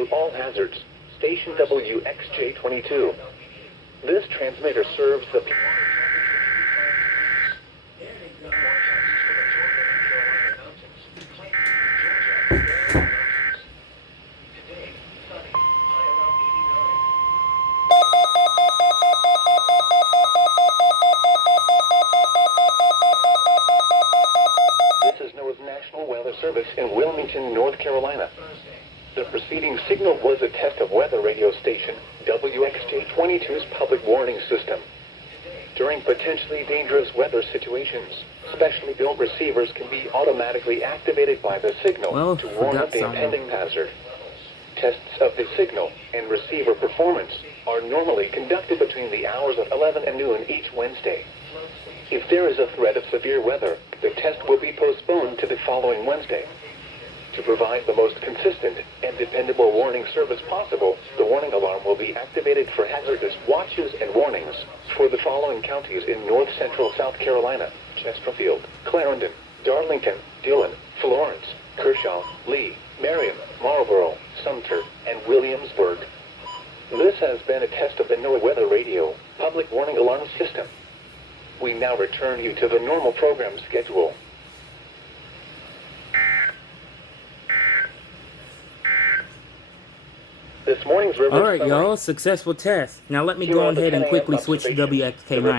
you all hazards. Station WXJ22. This transmitter serves the... National Weather Service in Wilmington, North Carolina. The preceding signal was a test of weather radio station WXJ22's public warning system. During potentially dangerous weather situations, specially built receivers can be automatically activated by the signal to warn of the impending hazard. Tests of the signal and receiver performance are normally conducted between the hours of 11 and noon each Wednesday. If there is a threat of severe weather, the test will be postponed to the following Wednesday. To provide the most consistent and dependable warning service possible, the warning alarm will be activated for hazardous watches and warnings for the following counties in north-central South Carolina: Chesterfield, Clarendon, Darlington, Dillon, Florence, Kershaw, Lee, Marion, Marlborough, Sumter, and Williamsburg. This has been a test of the NOAA Weather Radio Public Warning Alarm System. We now return you to the normal program schedule. This morning's river. All right, y'all. Successful test. Now let me go ahead and quickly switch to WXK9.